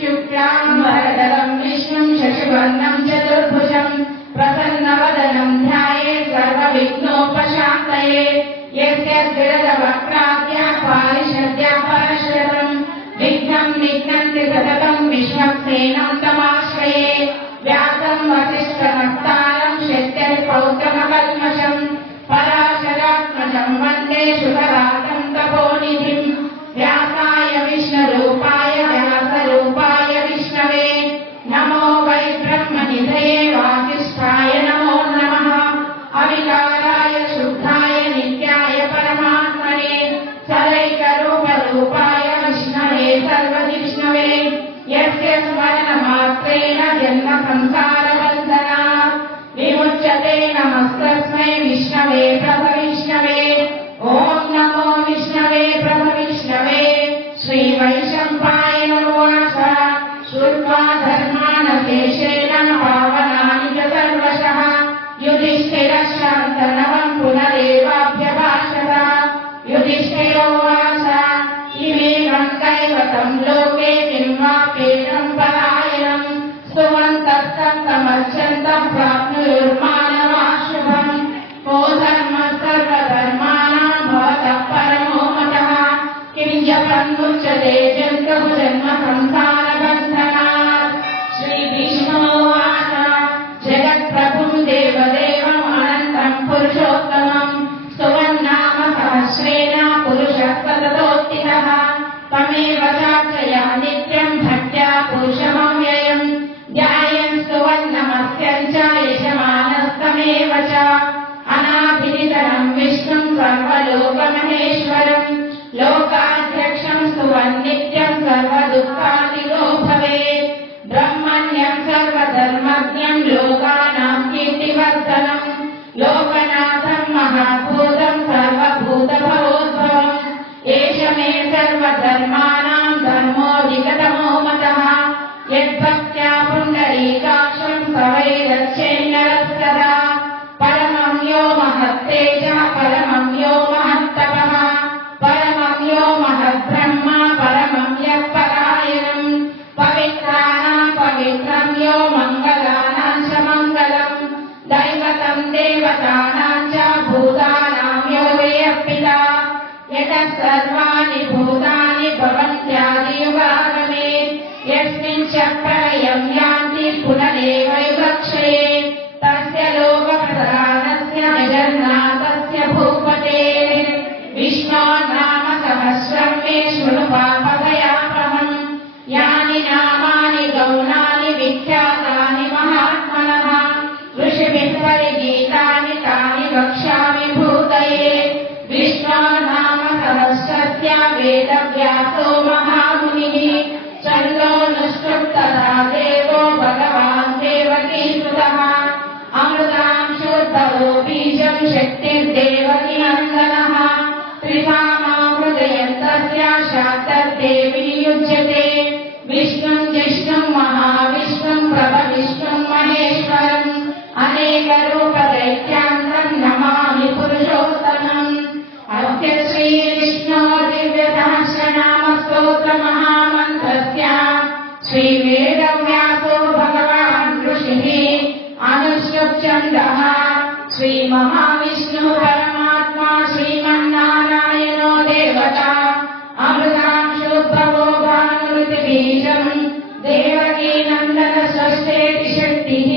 शुक्लाम्बरधरं विष्णुं शशिवर्णं चतुर्भुजं प्रसन्नवदनं ध्यायेत् सर्वविघ्नोपशान्तये यस्य स्थिरवक्त्राद्या पारिषद्या परशतं विघ्नं निघ्नन्ति सततं विश्वक्सेनं तमाश्रये व्यासं वसिष्ठनप्तारं शक्तिर्पौत्रमकल्मषं पराशरात्मजं वन्दे शुकरातं तपोनिधिं व्यासाय विष्णुरूपाय व्यासरूपाय विष्णवे नमो वै ब्रह्मनिधये वासिष्ठाय नमो नमः अविकाराय शुद्धाय नित्याय परमात्मने सरैकरूपरूपाय विष्णवे सर्वविष्णवे यस्य स्मरणमात्रेण जन्म संसारबन्धनात् विमुच्यते नमस्तस्मै विष्णवे प्रभविष्णवे ॐ नमो विष्णवे प्रभविष्णवे श्रीवैशम्पायन उवाच श्रुत्वा धर्मानशेषेण पावनानि च सर्वशः युधिष्ठिरः शान्तनवं पुनरेवाभ्यभाषत युधिष्ठिरोवाच इमेवं दैवतं लोके किं वा पेदं परायणं स्तुवन्तः सन्तमर्चन्तः प्राप्नुयुर्मानवाशुभम् को धर्मः सर्वधर्माणां भवतः परमो मतः किं जपन्मुच्यते जन्तुः जन्म संसारबन्धनात् श्रीविष्णुवाच जगत्प्रभुं देवदेवम् अनन्तं पुरुषोत्तमं स्तुवन्नाम सहस्रेण पुरुषः सततोत्थितः तमेव चार्चया नित्यं भक्त्या पुरुषमव्ययम् ध्यायन् स्तुवन्नमस्यं च यजमानस्तमेव च अनाभिनिधनं विष्णुं सर्वलोकमहेश्वरं लोकाध्यक्षं स्तुवन्नित्यं सर्वदुःखादिगो भवेत् ब्रह्मण्यं सर्वधर्मज्ञं लोकानां कीर्तिवर्धनं लोकनाथं महाभूतं सर्वभूतभवोद्भवम् एष मे सर्वधर्माणां धर्मोऽधिकतमो मतः यद्भक्त्या पुण्डरीकाक्षं सवैरच्छेन्नरः सदा परमं यो महत्तेजः परमं यो महत्तपः परमं यो महद्ब्रह्म परमं यः परायणं पवित्राणां पवित्रं यो मङ्गलानां च मङ्गलं दैवतं देवतानां च भूतानां यो वेयः पिता यतः सर्वाणि भूतानि भवन्त्यादियुगागमे यस्मिन् च प्रलयं यान्ति पुनरेव युगक्षये तस्य लोकप्रधानस्य जगन्नाथस्य भूपतेः विष्णोर्नाम सहस्रं मे शृणु पापभयापहम् यानि नामानि गौणानि विख्यातानि महात्मनः ऋषिभिः परिगीतानि तानि वक्ष्यामि भूतये विष्णोर्नाम सहस्रस्य वेदव्यासो महामुनिः चन्दोनुष्टुप्तदा देवो भगवान् देवकीसुतः अमृतांशोद्भवो बीजं शक्तिर्देवकीनन्दनः त्रिकामामृतयन्तस्य शान्तर्देवी युज्यते विष्णुं जिष्णुं महाविष्णुं प्रभविष्णुं महेश्वरम् अनेकरूपदैत्यान्तं नमामि पुरुषोत्तमम् अस्य श्रीविष्णो दिव्यसहस्रनामस्तोत्रमहामन्त्रस्य श्रीवेदव्यासो भगवान् ऋषिः अनुष्टुप्छन्दः श्रीमहाविष्णुः परमात्मा श्रीमन्नारायणो देवता अमृतांशोद्भवो भानुरुतिबीजं देवकीनन्दन षष्ठेति शक्तिः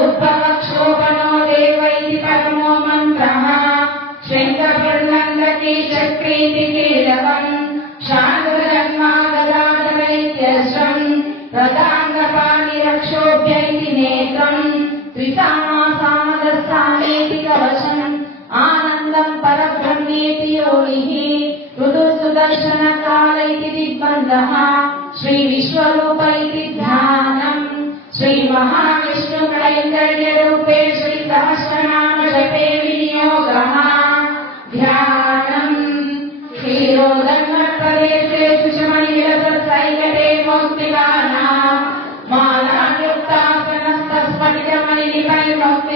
उद्भवक्षोभनो देव इति परमो मन्त्रः शङ्खपुर्नन्दकी चक्रीति कीलकम् शान्तजन्माददातदैत्यश्रम् प्रदाङ्गपाणिरक्षोभ्यैति नेत्रम् त्रिसामासामदस्थानेति कवचम् आनन्दं परब्रह्मेति योनिः ऋतुसुदर्शनकाल इति दिग्बन्धः श्रीविश्वरूप इति ध्यानम् श्रीमहाविष्णुकैङ्कर्यरूपे श्रीसहस्रनामजपे विनियोगः ध्यानम् क्षीरोदन्मत्प्रदेशे सुषमणिविलसत्सैकते मौक्तिकानाम्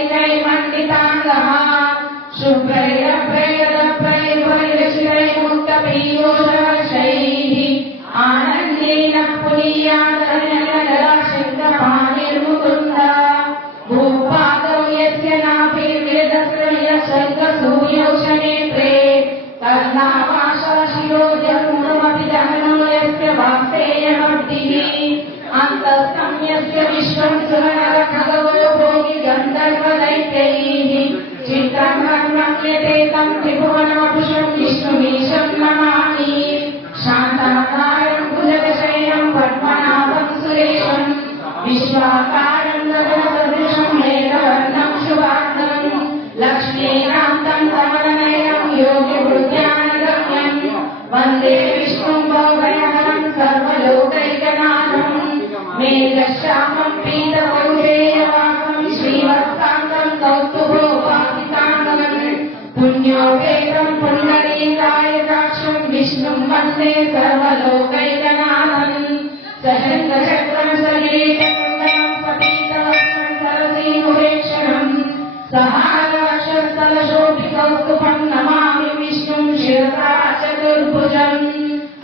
मालान्युक्तासनस्तस्फटिकमणिनिपैर्मौक्तिकैर्मण्डिताङ्गः शुभ्रैरभ्रैरभ्रैर्वैरशिरैर्मुक्तपीयूषवर्षैः आनन्देन पुनीयात् यस्य विश्वं सुरनर खगवो भोगि गन्धर्वदैत्यैः चित्रं वर्ण्यते तं त्रिभुवनवपुषं विष्णुमीशं नमामि शान्ताकारं भुजगशयनं पद्मनाभं सुरेशं विश्वाकारं गगनसदृशं मेघवर्णं शुभाङ्गं लक्ष्मीकान्तं कमलनयनं योगिहृद्यानगम्यं वन्दे विष्णुं भवभयहरं सर्वलोकैकनाथं मेघश्यामं पीतवौषेयवाहं श्रीवत्साङ्गं कौस्तुभोपासिताङ्गं पुण्योपेतं पुण्डरीकायकाक्षं विष्णुं वन्दे सर्वलोकैकनाथं सशङ्खचक्रं सकिरीटकुण्डलं सपीतवस्त्रं सरसीमुरेक्षणं सहारवक्षस्थलशोभिकौस्तुभं नमामि विष्णुं शिरसा चतुर्भुजम्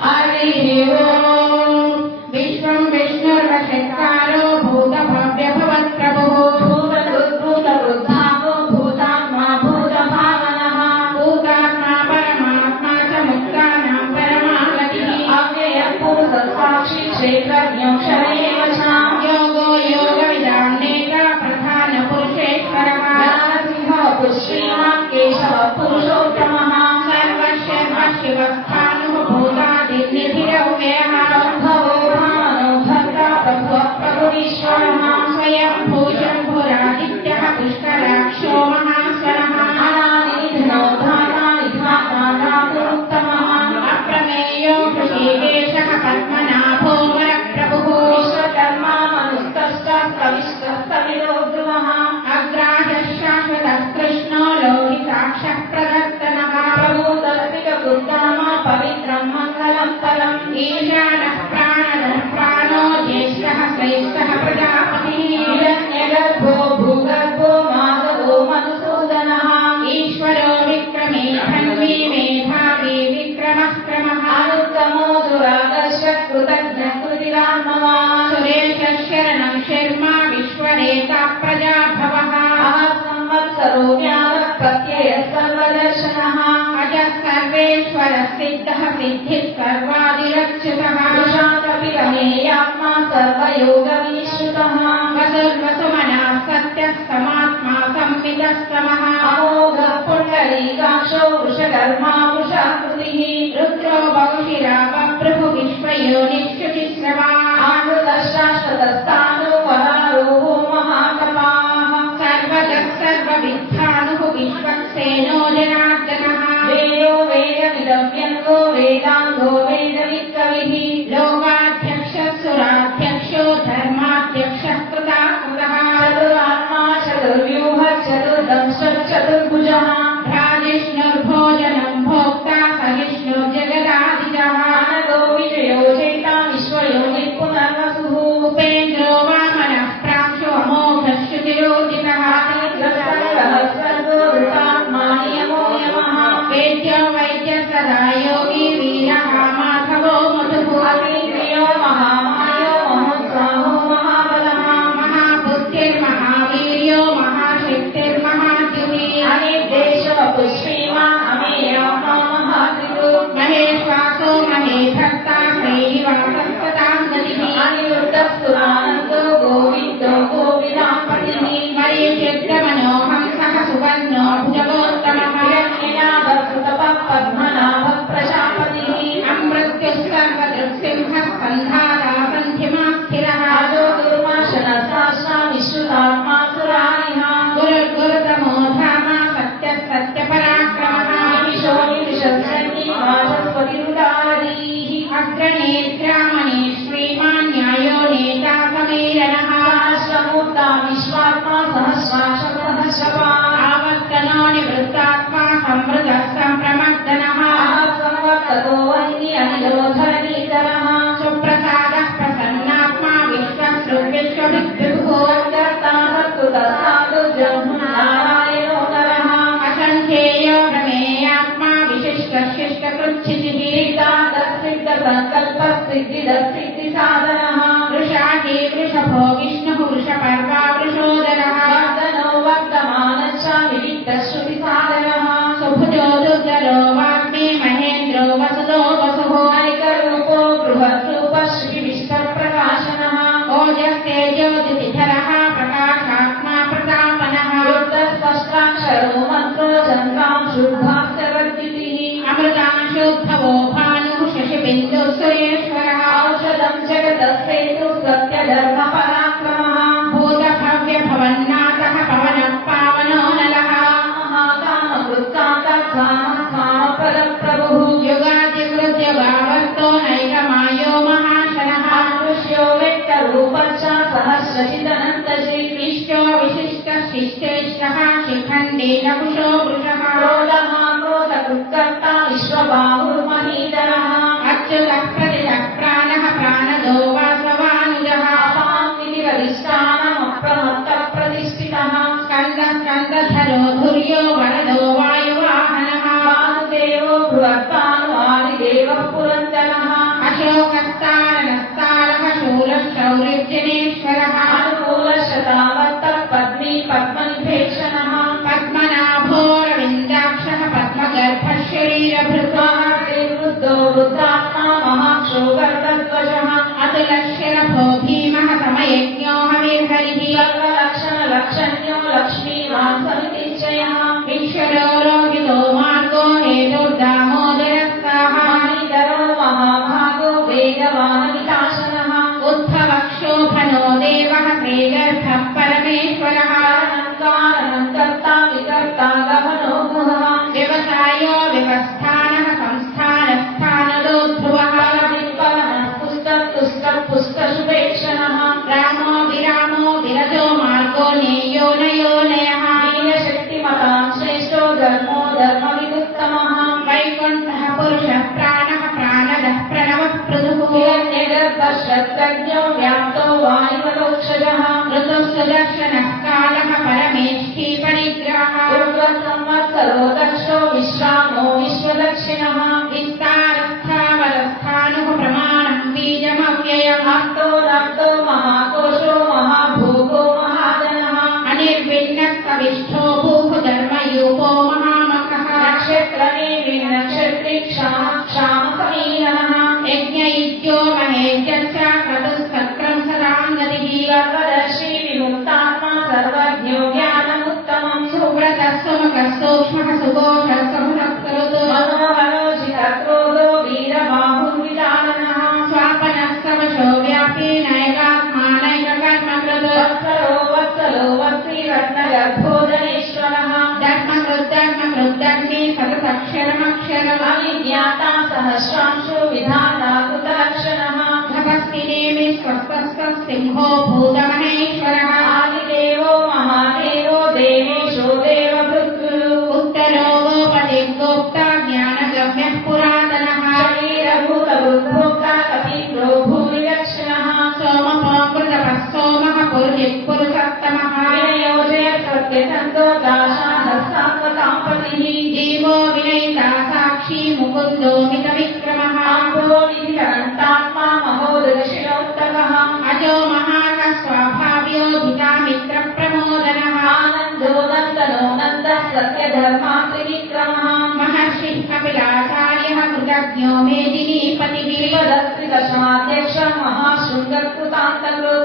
हरिः ओम् विश्वं विष्णुर्वशत्कारो भूतभव्यभवत्प्रभुः भूतदुद्भूतवृद्धाको भूतात्मा भूतभावनः भूतात्मा परमात्मा च मुक्तानां परमागतिः अव्ययः भूतसाक्षी क्षेत्रज्ञो क्षरयेव च योगो योगविदाम्नेका प्रधानपुरुषेश्वरः नरसिंहः पुष्पीमान् केशवः पुरुषोत्तमः सर्वशर्व शिवस्थानुः भूतादिनिधिरव्ययः भवो भानो भर्ता प्रभुः प्रभुरीश्वरः स्वयं भूशम्भुरादित्यः पुष्कराक्षो महास्वरः अनादिनिधनो धाता विधाता धातुरुत्तमः अप्रमेयो ऋषिकेशः पद्मनाभो वरप्रभुः विश्वकर्मा मनुस्तश्च कविश्चस्तविदो ध्रुवः अग्राह्यः शाश्वतः कृष्णो लोहिताक्षः प्रदर्शनः प्रभूतरसिकबुद्धामा पवित्रं मङ्गलं फलम् ईशानः प्राणदः प्राणो ज्येष्ठः श्रेष्ठः प्रजापतिः हिरण्यगर्भो भूगर्भो माधवो मधुसूदनः ईश्वरो विक्रमे धन्वी मेधावी विक्रमः क्रमः अनुत्तमो दुरादर्शः कृतज्ञः कृतिरात्मवान् सुरेशः शरणं शर्मा विश्वरेता प्रजाभवः संवत्सरो ज्ञानः प्रत्ययः सर्वदर्शनः अजः सर्वेश्वरः सिद्धः सिद्धिः सर्वादिरच्युतः वृषाकपिरमेयात्मा सर्वयोगविनिश्चितः वसुर्वसुमनः सत्यः समात्मा संविदः समः अमोघः पुण्डरीकाक्षो वृषकर्मा वृषाकृतिः रुद्रो बहुशिरा बभ्रुः विश्वयोनिश्रुतिस्रवा आनृतश्शाश्वतस्थानो वरारोहो महातपाः सर्वगः सर्वविद्धानुः विश्वक्सेनो जनार्दनः वेदो वेदविदव्यङ्गो वेदाङ्गो वेदवित्कविः लोकाध्यक्षः सुराध्यक्षो धर्माध्यक्षः कृताकृतः चतुरात्मा चतुर्व्यूहः चतुर्दंशः चतुर्भुजः भ्राजिष्णुर्भोजनं भोक्ता सहिष्णुर्जगदादिजः अनगो विजयो चेता विश्वयोनिः पुनर्वसुः उपेन्द्रो वामनः प्राक्षो अमोघः श्रुतिरोदितः नियमो यमः वेद्यो वैद्यः सदा योगी वीरः माधवो मधुः अग्निप्रियो महामायो महोत्साहो महाबलः महाबुद्धिर्महावीर्यो महाशक्तिर्महाद्युः अनिर्देशो पुष्पीमान् अमेयात्मा महात्रिगो महेश्वासो महेभक्ता श्रीनिवासस्ततां गतिः अनिरुद्धः सुरानन्दो गोविन्दो गोविदापतिः मरीचिर्गमनोहंसः सुवर्णो भुजगोत्तमः यज्ञनाभः सुतपः पद्मनाभः प्रजापतिः अमृत्युः सर्वदृक्सिंहः सन्धाता सन्धिमा स्थिरः अजो दुर्वाशनः साक्षा विश्रुतात्मा सुरारिः गुरुर्गुरुतमो धामा सत्यः सत्यपराक्रमः निमिषो निमिषश्चन्नी वाचस्पतिरुदारीः अग्रणेत्यामणि श्रीमान् न्यायो नेता समीरणः सहस्रमूर्ता विश्वात्मा सहस्राशः आवर्तनो निवृत्तात्मा संवृतः सम्प्रमर्दनः संवर्ततो वह्नि अनिरोधरणीतरः सुप्रसादः प्रसन्नात्मा विश्वसृग्विश्वभिद्विभुः नारायणो नरः असङ्ख्येयो प्रमेयात्मा विशिष्टशिष्टकृच्छितिः सिद्धसङ्कल्पः सिद्धिदसिद्धिसाधनः वृषाही वृषभो विष्णुः वृषपर्वा वृषोदरः वर्धनो वर्तमानश्च विविक्तश्रुतिसाधनः सुभुजो दुर्धरो वाग्मी महेन्द्रो वसुदो वसुः ऐकरूपो बृहद्रूपः श्रीविष्णुप्रकाशनः ओजस्तेजो शिष्टेष्टः शिखण्डी नकुशो वृषः क्रोधः क्रोधकृत्कर्ता विश्वबाहुर्महीधरः अच्युतः प्रतितः प्राणः प्राणदो वासवानुजः अपाङ्निधिरधिष्ठानमप्रमत्तः प्रतिष्ठितः स्कन्दः स्कन्दधरो धुर्यो वरदो वायुवाहनः वासुदेवो बृहत्तानुवादिदेवः पुरन्दरः अशोकस्तारनस्तारः शूलः शौर्यजनेश्वरः अनुकूलशतावर्तः पद्मी पद्मनिभेक्षणः पद्मनाभोरविन्दाक्षः पद्मगर्भः शरीरभृतः वृद्धो वृद्धात्मा महाक्षोगर्भध्वजः अतुलशिरभो भीमः समयज्ञो हविर्हरिः सर्वलक्षणलक्षण्यो लक्ष्मीवान् समितिश्चयः ईश्वरो रोहितो मार्गो हेतुर्दामोदरस्ताः मणिधरो महाभागो वेगवानविशासनः उद्भवः शोभनो देवः श्रीगर्भः परमेश्वरः कारणकर्ता विकर्ता गहनो गुहः व्यवसायो व्यवस्थानः संस्थानस्थानदो ध्रुवः पुस्तशुभेक्षणः रामो विरामो विरजो मार्गो नेयो नयोनयः वीरशक्तिमतां श्रेष्ठो धर्मो धर्मविदुत्तमः वैकुण्ठः पुरुषः प्राणः प्राणदः प्रणवः पृथुः हिरण्यगर्भश्रद्धज्ञो व्याप्तो वायुवलोक्षजः ऋतुः सुदर्शनः कालः परमेष्ठी परिग्रहः ऊर्ध्वसंवत्सरो दक्षो विश्रामो विश्वदक्षिणः विस्तारस्थावरस्थानुः प्रमाणं बीजमव्ययः हस्तो रक्तो महाकोशो महाभोगो महाजनः अनिर्विण्णः कविष्ठो भूः धर्मयूपो महामखः नक्षत्रमे विनक्षत्रे क्षामसमीनः यज्ञयुज्यो महेज्यश्च क्रतुः सदाङ्गतिः सर्वदर्शी विमुक्तात्मा सर्वज्ञो ज्ञानमुत्तमम् सुव्रतः सुमुखः सूक्ष्मः सुघोषः समुनः मनोहरोजितक्रोधो वीरबाहुर्विचारणः स्वापनः समशो व्यापी नैकात्मानैककर्मकृत् वत्सलो वत्सीरत्नगर्भोदनेश्वरः धर्मकृद्दग्नि सततक्षरमक्षरः अविज्ञाता सहस्रांशो विधाता कृतलक्षणः तपस्विनेमि स्वस्तसिंहो भूतमहेश्वरः आदिदेवो महादेवो देवेशो देवभृत्कुरु उत्तरो गोपतिर्गोप्ता ज्ञानगम्यः पुरातनः शरीरभूतभुद्भोक्ता कपीन्द्रो भूरिदक्षिणः सोमपोऽमृतपः सोमः पुरुषिः पुरुषोत्तमः विनयोजय सत्यसन्तो दाशान्तसाम्पतिः जीवो विनयिता साक्षी मुकुन्दो मितविक्रमः आम्बोनिधिरन्तात्मा महोदशिरोत्तकः अजो महानः स्वाभाव्यो भितामित्रप्रमोदनः आनन्दो नन्दनो नन्दः सत्यधर्मा त्रिविक्रमः महर्षिः कपिलाचार्यः कृतज्ञो मेदिनीपतिः श्रीपदस्त्रिदशाध्यक्षः महाशृङ्गकृतान्तकृत्